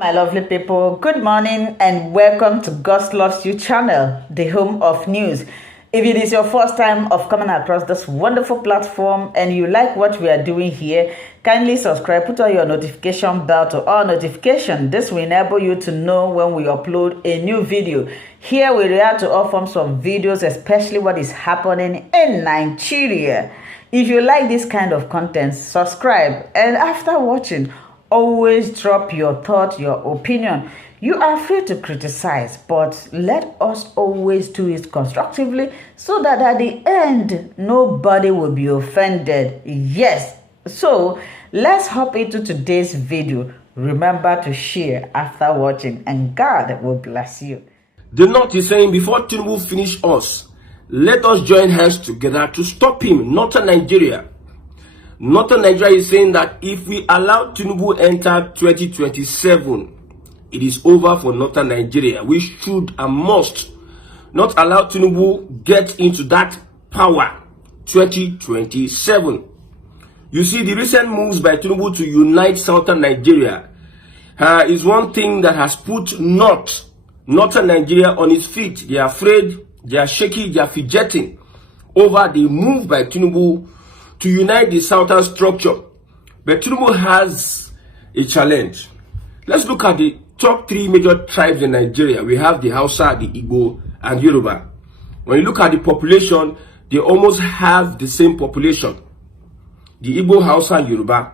My lovely people, good morning and welcome to God Loves You channel, the home of news. If it is your first time of coming across this wonderful platform and you like what we are doing here, kindly subscribe, put on your notification bell to all notifications. This will enable you to know when we upload a new video. Here we react to all forms of videos, especially what is happening in Nigeria. If you like this kind of content, subscribe, and after watching, always drop your thought, your opinion. You are free to criticize, but let us always do it constructively so that at the end, nobody will be offended. Yes. So let's hop into today's video. Remember to share after watching, and God will bless you. The North is saying, before Tinubu finish us, let us join hands together to stop him. Northern Nigeria. Northern Nigeria is saying that if we allow Tinubu enter 2027, it is over for Northern Nigeria. We should and must not allow Tinubu get into that power 2027. You see, the recent moves by Tinubu to unite Southern Nigeria is one thing that has put Northern Nigeria on its feet. They are afraid, they are shaky, they are fidgeting over the move by Tinubu to unite the southern structure. But Tinubu has a challenge. Let's look at the top three major tribes in Nigeria. We have the Hausa, the Igbo, and Yoruba. When you look at the population, they almost have the same population. The Igbo, Hausa, and Yoruba,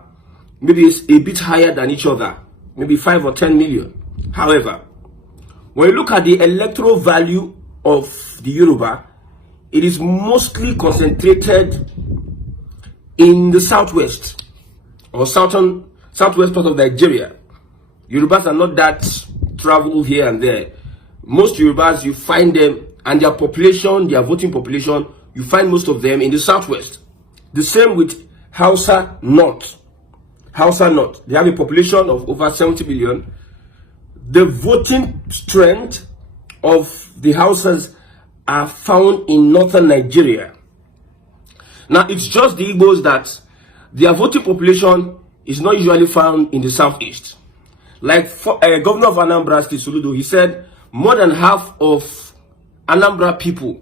maybe it's a bit higher than each other, maybe 5 or 10 million. However, when you look at the electoral value of the Yoruba, it is mostly concentrated in the southwest or southwest part of Nigeria. Yorubas are not that traveled here and there. Most Yorubas, you find them, and their population, their voting population, you find most of them in the southwest. The same with Hausa North. Hausa North, they have a population of over 70 million. The voting strength of the Hausas are found in northern Nigeria. Now, it's just the Igbos that their voting population is not usually found in the southeast. Like Governor of Anambra, Soludo, he said more than half of Anambra people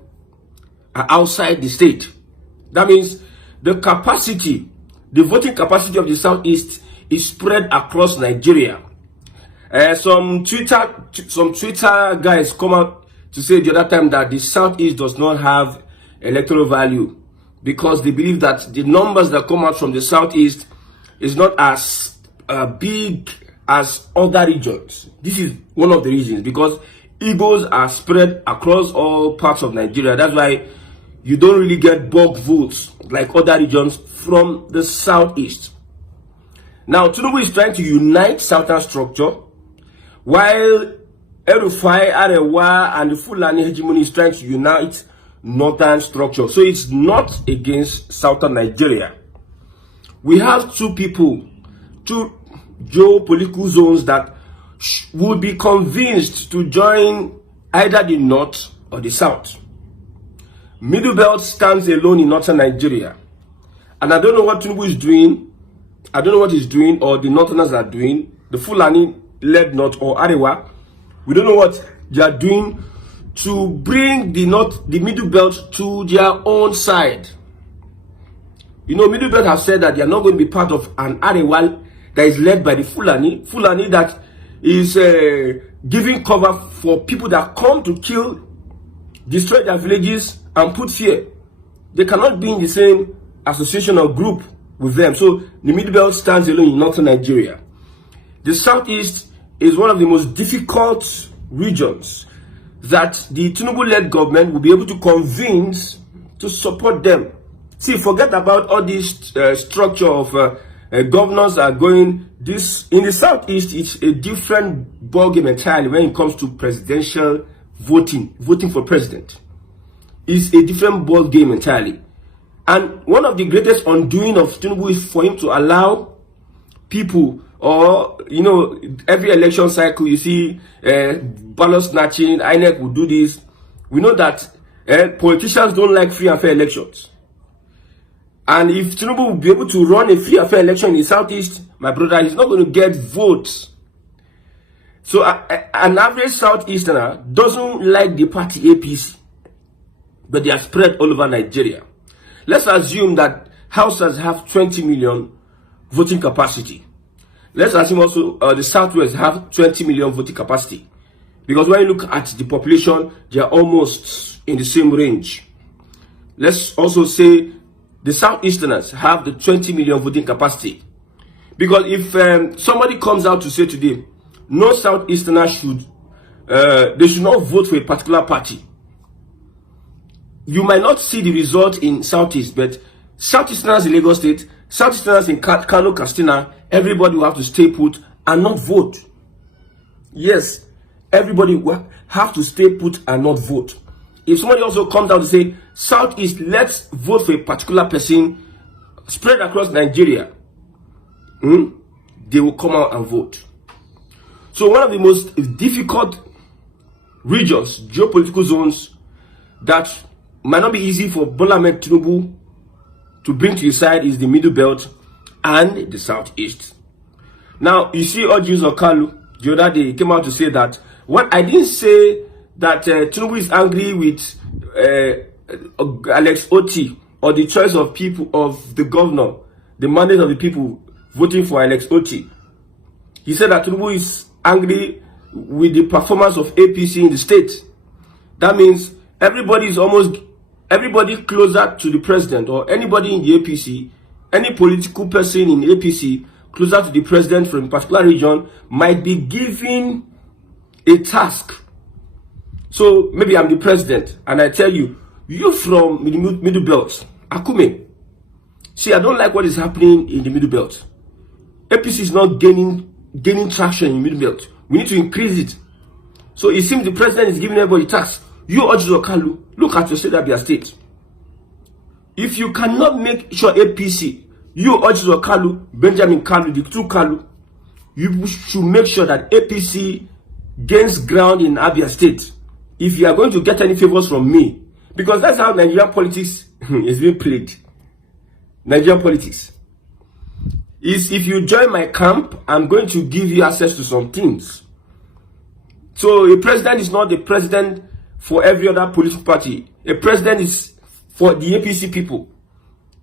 are outside the state. That means the voting capacity of the southeast is spread across Nigeria. Some Twitter guys come out to say the other time that the southeast does not have electoral value, because they believe that the numbers that come out from the southeast is not as big as other regions. This is one of the reasons, because Igbos are spread across all parts of Nigeria. That's why you don't really get bulk votes like other regions from the southeast. Now, Tinubu is trying to unite southern structure, while Erufai, Arewa, and the Fulani hegemony is trying to unite northern structure. So it's not against southern Nigeria. We have two geopolitical zones that would be convinced to join either the north or the south. Middle Belt stands alone in northern Nigeria. And I don't know what Tinubu is doing. I don't know what he's doing, or the northerners are doing. The Fulani led north, or Arewa, we don't know what they are doing to bring the Middle Belt to their own side. You know, Middle Belt has said that they are not going to be part of an Arewa that is led by the Fulani that is giving cover for people that come to kill, destroy their villages, and put fear. They cannot be in the same association or group with them. So the Middle Belt stands alone in northern Nigeria. The southeast is one of the most difficult regions that the Tinubu-led government will be able to convince to support them. See, forget about all this structure of governors are going. This in the southeast, it's a different ballgame entirely when it comes to presidential voting for president. It's a different ballgame entirely. And one of the greatest undoing of Tinubu is for him to allow people, or, you know, every election cycle, you see ballot snatching, INEC will do this. We know that politicians don't like free and fair elections. And if Tinubu will be able to run a free and fair election in the southeast, my brother, he's not going to get votes. So an average Southeasterner doesn't like the party APC, but they are spread all over Nigeria. Let's assume that Hausas have 20 million voting capacity. Let's assume also the Southwest have 20 million voting capacity. Because when you look at the population, they are almost in the same range. Let's also say the Southeasterners have the 20 million voting capacity. Because if somebody comes out to say today, no Southeasterner they should not vote for a particular party, you might not see the result in Southeast, but Southeasterners in Lagos State, Southeasterners in Kano, Katsina, everybody will have to stay put and not vote. Yes, everybody will have to stay put and not vote. If somebody also comes out to say, Southeast, let's vote for a particular person spread across Nigeria, they will come out and vote. So one of the most difficult regions, geopolitical zones, that might not be easy for Bola Ahmed Tinubu to bring to his side is the Middle Belt and the Southeast. Now, you see Orji Uzor the other day came out to say that, what I didn't say that Tinubu is angry with Alex Oti or the choice of people, of the governor, the mandate of the people voting for Alex Oti. He said that Tinubu is angry with the performance of APC in the state. That means everybody closer to the president, or anybody in the APC, any political person in APC closer to the president from a particular region might be given a task. So maybe I'm the president and I tell you, you from the Middle Belt, Akume, see, I don't like what is happening in the Middle Belt. APC is not gaining traction in the Middle Belt. We need to increase it. So it seems the president is giving everybody tasks. You, Orji Uzor, look at your state, Abia State. If you cannot make sure APC, you, Orji Uzor, Benjamin Kalu, the two Kalu, you should make sure that APC gains ground in Abia State. If you are going to get any favors from me, because that's how Nigerian politics is being played. Nigerian politics is, if you join my camp, I'm going to give you access to some things. So a president is not the president for every other political party. A president is for the APC people.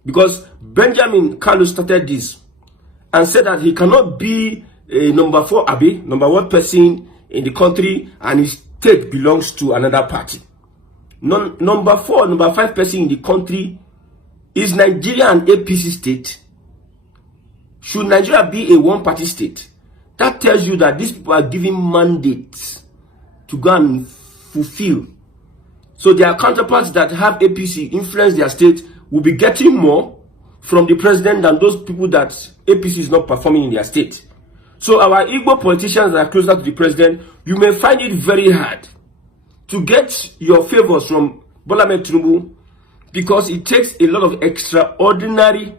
Because Benjamin Kalu started this and said that he cannot be a number 1 person in the country and his state belongs to another party. Number 4, number 5 person in the country is Nigeria an APC state. Should Nigeria be a one-party state? That tells you that these people are given mandates to go and fulfill. So their counterparts that have APC influence their state will be getting more from the president than those people that APC is not performing in their state. So our Igbo politicians that are closer to the president, you may find it very hard to get your favors from Bola Ahmed Tinubu, because it takes a lot of extraordinary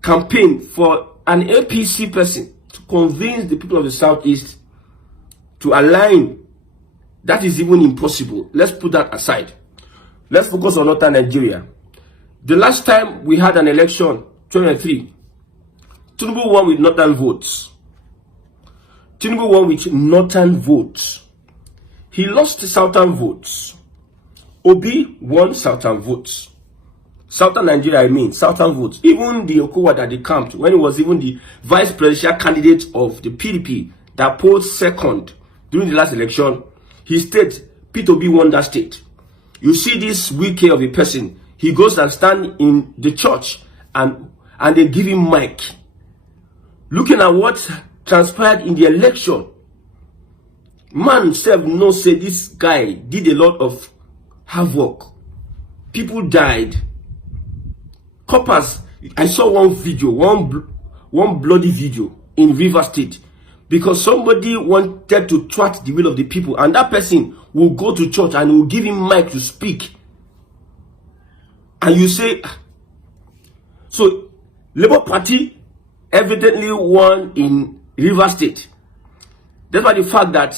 campaign for an APC person to convince the people of the Southeast to align. That is even impossible. Let's put that aside. Let's focus on Northern Nigeria. The last time we had an election, 2023, Tinubu won with Northern votes. Tinubu won with Northern votes. He lost Southern votes. Obi won Southern votes. Southern Nigeria, I mean, Southern votes. Even the Okowa that they camped, when he was even the vice presidential candidate of the PDP that polled second during the last election, his state, P2B won that state. You see this wicked of a person, he goes and stand in the church and they give him mic. Looking at what transpired in the election, man self no say this guy did a lot of havoc. People died. Coppers, I saw one video, one bloody video in River State, because somebody wanted to thwart the will of the people, and that person will go to church and will give him mic to speak. And you say, so Labour Party evidently won in River State. That's why the fact that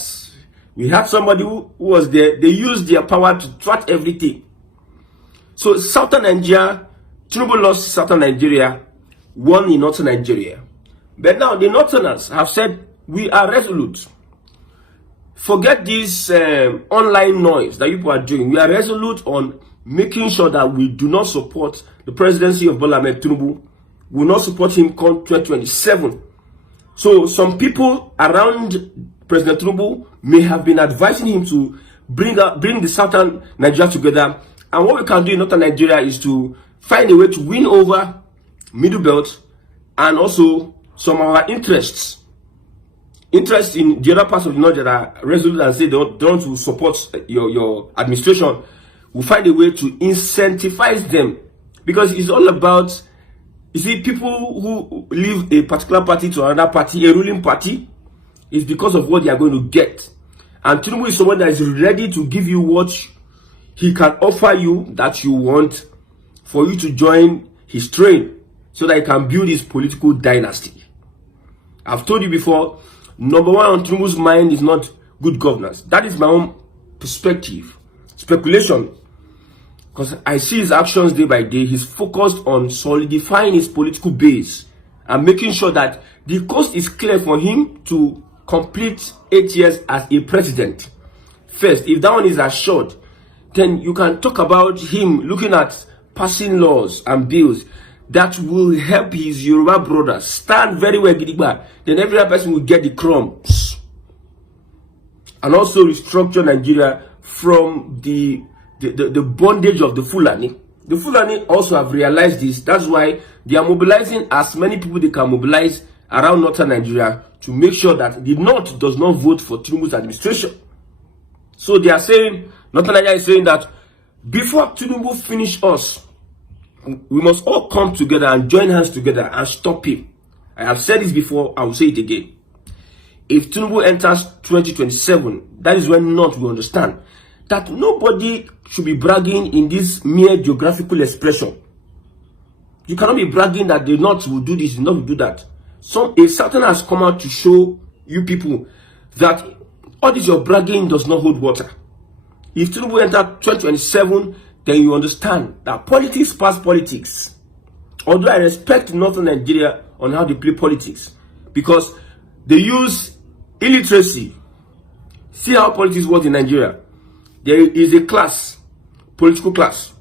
we had somebody who was there, they used their power to thwart everything. So Southern Nigeria, Tinubu lost Southern Nigeria, won in Northern Nigeria. But now the Northerners have said, we are resolute. Forget this online noise that people are doing. We are resolute on making sure that we do not support the presidency of Bola Ahmed Tinubu. We will not support him come 2027. So some people around President Tinubu may have been advising him to bring the southern Nigeria together. And what we can do in northern Nigeria is to find a way to win over Middle Belt and also some of our interests in the other parts of the north that are resolute and say they don't want to support your administration. We'll find a way to incentivize them, because it's all about, you see, people who leave a particular party to another party, a ruling party, is because of what they are going to get. And Tinubu is someone that is ready to give you what he can offer you that you want, for you to join his train so that he can build his political dynasty. I've told you before, number one on Tinubu's mind is not good governance. That is my own perspective, speculation, because I see his actions day by day. He's focused on solidifying his political base and making sure that the coast is clear for him to complete 8 years as a president. First, if that one is assured, then you can talk about him looking at passing laws and bills that will help his Yoruba brothers stand very well, Gidigba. Then every other person will get the crumbs. And also restructure Nigeria from the bondage of the Fulani. The Fulani also have realized this. That's why they are mobilizing as many people they can mobilize around northern Nigeria to make sure that the north does not vote for Tinubu's administration. So they are saying, northern Nigeria is saying that before Tinubu finish us, we must all come together and join hands together and stop him. I have said this before, I will say it again. If Tinubu enters 2027, that is when North will understand that nobody should be bragging in this mere geographical expression. You cannot be bragging that the North will do this, the North will do that. A Southern has come out to show you people that all this your bragging does not hold water. If Tinubu enters 2027, then you understand that politics pass politics. Although I respect northern Nigeria on how they play politics, because they use illiteracy. See how politics works in Nigeria. There is a class, political class.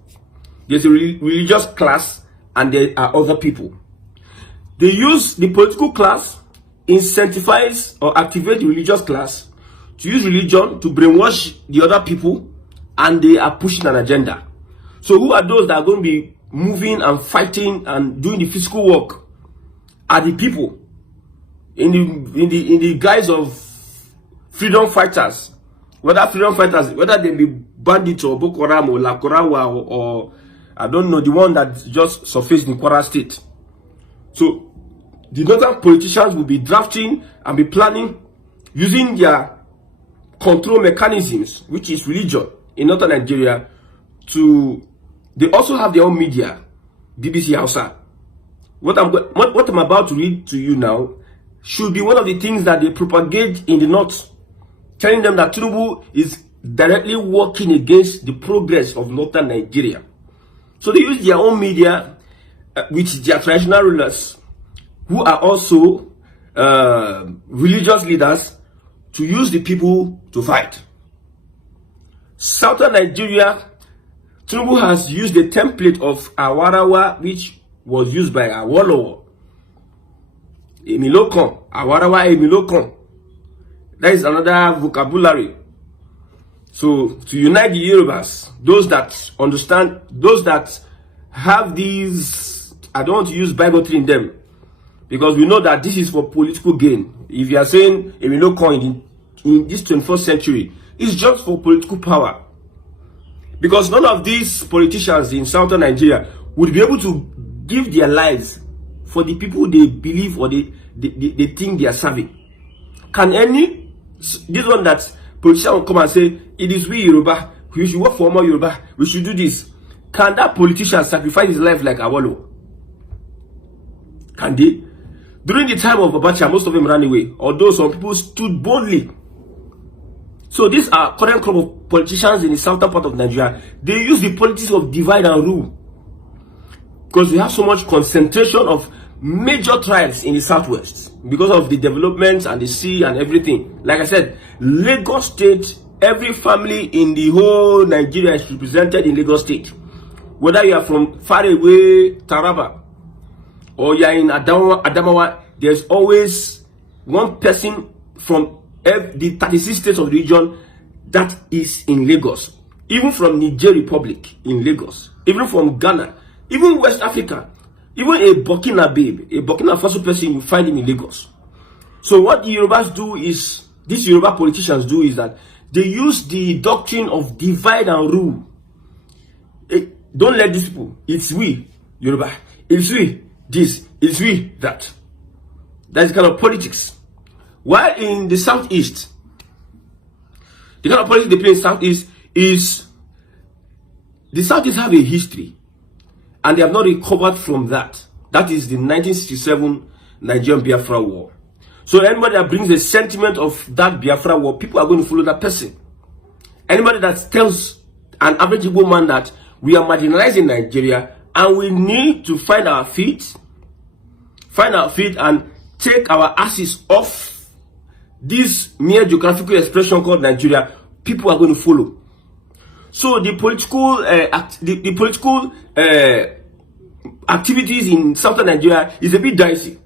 There's a religious class, and there are other people. They use the political class, incentivize or activate the religious class to use religion to brainwash the other people, and they are pushing an agenda. So who are those that are going to be moving and fighting and doing the physical work? Are the people in the guise of freedom fighters, whether they be bandits or Boko Haram or Lakorawa or I don't know, the one that just surfaced in Kwara State. So the northern politicians will be drafting and be planning using their control mechanisms, which is religion in northern Nigeria. They also have their own media, BBC Hausa. What I'm about to read to you now should be one of the things that they propagate in the north, telling them that Tinubu is directly working against the progress of northern Nigeria. So they use their own media, which their traditional rulers, who are also religious leaders, to use the people to fight. Southern Nigeria, Tinubu has used the template of Awarawa, which was used by Awolowo. Emilokon, Awarawa Emilokon. That is another vocabulary. So to unite the Yorubas, those that understand, those that have these, I don't want to use bigotry in them, because we know that this is for political gain. If you are saying Emilokon in this 21st century, it's just for political power. Because none of these politicians in southern Nigeria would be able to give their lives for the people they believe or they think they are serving. Can this one that politician will come and say, it is we Yoruba, we should work for more Yoruba, we should do this. Can that politician sacrifice his life like Awolo? Can they? During the time of Abacha, most of them ran away, although some people stood boldly. So these are current crop of politicians in the southern part of Nigeria. They use the politics of divide and rule, because we have so much concentration of major tribes in the southwest because of the developments and the sea and everything. Like I said, Lagos State, every family in the whole Nigeria is represented in Lagos State. Whether you are from far away Taraba or you are in Adamawa, there's always one person from the 36 states of the region that is in Lagos. Even from Niger Republic in Lagos, even from Ghana, even West Africa, even a Burkina Faso person, you find him in Lagos. So what the Yorubas do is, these Yoruba politicians do is that they use the doctrine of divide and rule. Don't let these people, it's we, Yoruba, it's we, this, it's we, that. That's the kind of politics. While in the southeast, the kind of politics they play in the southeast is, the southeast have a history, and they have not recovered from that. That is the 1967 Nigerian Biafra War. So anybody that brings the sentiment of that Biafra War, people are going to follow that person. Anybody that tells an average Igbo man that we are marginalized in Nigeria and we need to find our feet and take our asses off this mere geographical expression called Nigeria, people are going to follow. So the political activities in southern Nigeria is a bit dicey.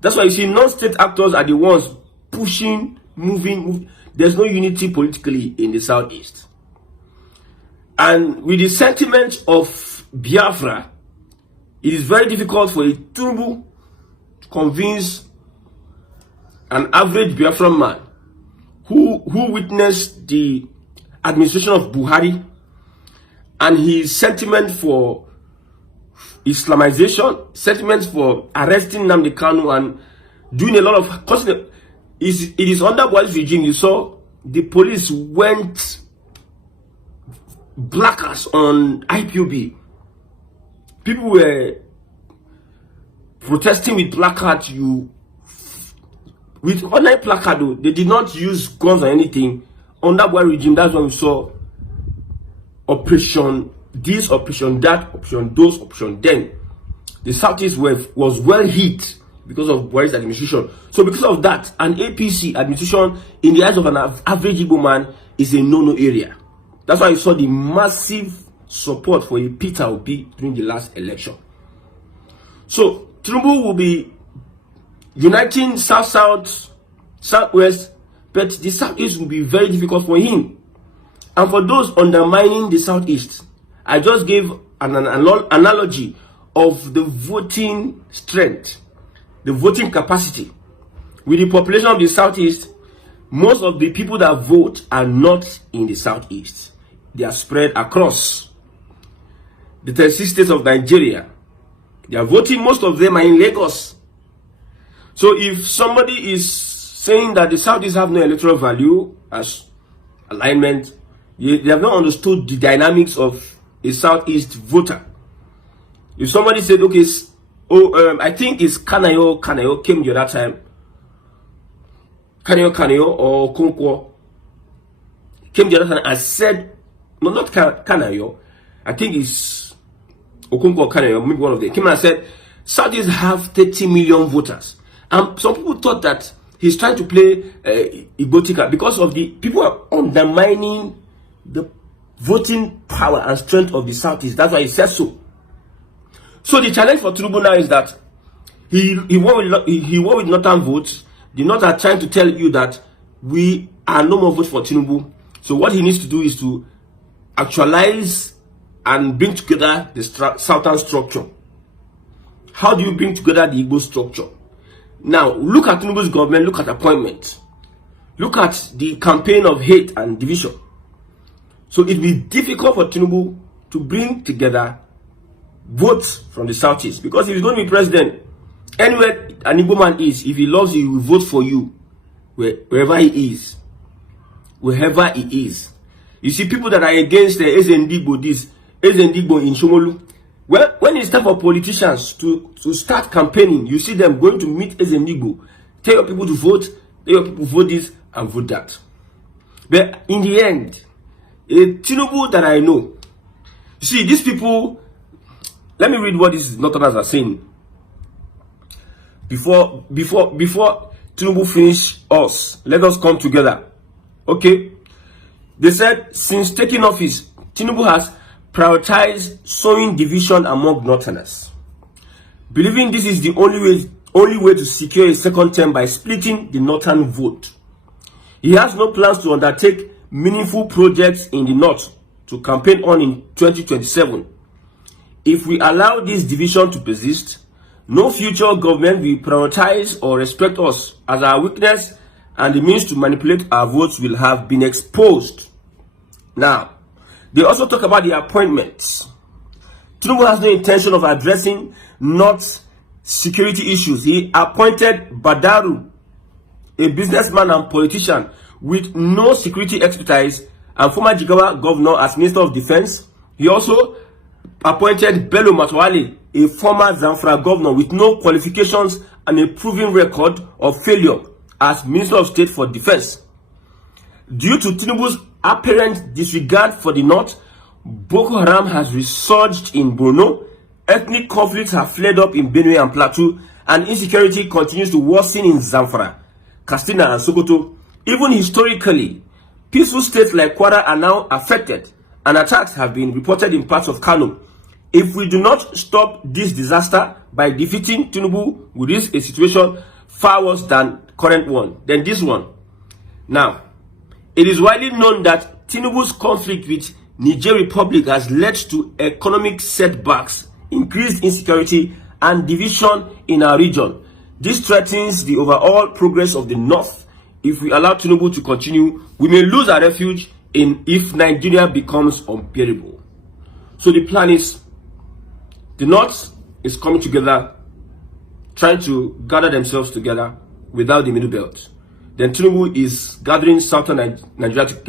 That's why you see non-state actors are the ones pushing, moving. There's no unity politically in the southeast. And with the sentiment of Biafra, it is very difficult for a Tinubu to convince an average Biafran man who witnessed the administration of Buhari and his sentiment for Islamization, sentiments for arresting Nnamdi Kanu and doing a lot of costing. It is under Buhari's regime. You saw the police went blackers on IPOB. People were protesting with placards. With ordinary placard, though, they did not use guns or anything. Under Buhari regime, that's when we saw operation this, operation that, operation those, operation then. The southeast was well hit because of Buhari's administration. So because of that, an APC administration in the eyes of an average Igbo man is a no-no area. That's why you saw the massive support for a Peter Obi during the last election. So Tinubu will be uniting South-South, Southwest, but the Southeast will be very difficult for him. And for those undermining the Southeast, I just gave an analogy of the voting strength, the voting capacity. With the population of the Southeast, most of the people that vote are not in the Southeast. They are spread across the 36 states of Nigeria. They are voting, most of them are in Lagos. So if somebody is saying that the Southeast have no electoral value as alignment, they have not understood the dynamics of a Southeast voter. If somebody said, okay, I think it's Kanayo came the other time. Kanayo or Konkwo came the other time and said, no, not Kanayo, I think it's Okonkwo or Kanayo, maybe one of them, came and said, Southeast have 30 million voters. And some people thought that he's trying to play Igbotika because of the people are undermining the voting power and strength of the Southeast. That's why he said so. So the challenge for Tinubu now is that he won with Northern votes. The North are trying to tell you that we are no more votes for Tinubu. So what he needs to do is to actualize and bring together the Southern structure. How do you bring together the Igbo structure? Now, look at Tinubu's government, look at appointments. Look at the campaign of hate and division. So it will be difficult for Tinubu to bring together votes from the Southeast. Because if he's going to be president, anywhere an Igbo man is, if he loves you, he will vote for you. Wherever he is. Wherever he is. You see people that are against the Ezendigbo, this Ezendigbo in Shomolu. Well, when it's time for politicians to start campaigning, you see them going to meet Ezendigbo. Tell your people to vote, tell your people vote this and vote that. But in the end, a Tinubu that I know, you see, these people, let me read what these Northerners are saying. before Tinubu finish us. Let us come together. Okay? They said since taking office, Tinubu has prioritized sowing division among Northerners, believing this is the only way to secure a second term by splitting the Northern vote. He has no plans to undertake meaningful projects in the North to campaign on in 2027. If we allow this division to persist, no future government will prioritize or respect us, as our weakness and the means to manipulate our votes will have been exposed. Now, they also talk about the appointments. Tinubu has no intention of addressing North security issues. He appointed Badaru, a businessman and politician with no security expertise, and former Jigawa governor, as Minister of Defense. He also appointed Bello Matwale, a former Zamfara governor with no qualifications and a proven record of failure, as Minister of State for Defense. Due to Tinubu's apparent disregard for the North, Boko Haram has resurged in Borno, ethnic conflicts have flared up in Benue and Plateau, and insecurity continues to worsen in Zamfara, Katsina and Sokoto. Even historically, peaceful states like Kwara are now affected, and attacks have been reported in parts of Kano. If we do not stop this disaster by defeating Tinubu, we risk a situation far worse than current one, than this one. Now, it is widely known that Tinubu's conflict with Niger Republic has led to economic setbacks, increased insecurity, and division in our region. This threatens the overall progress of the North. If we allow Tinubu to continue, we may lose our refuge if Nigeria becomes unbearable. So the plan is, the North is coming together, trying to gather themselves together without the Middle Belt. Then Tinubu is gathering Southern Nigeria together.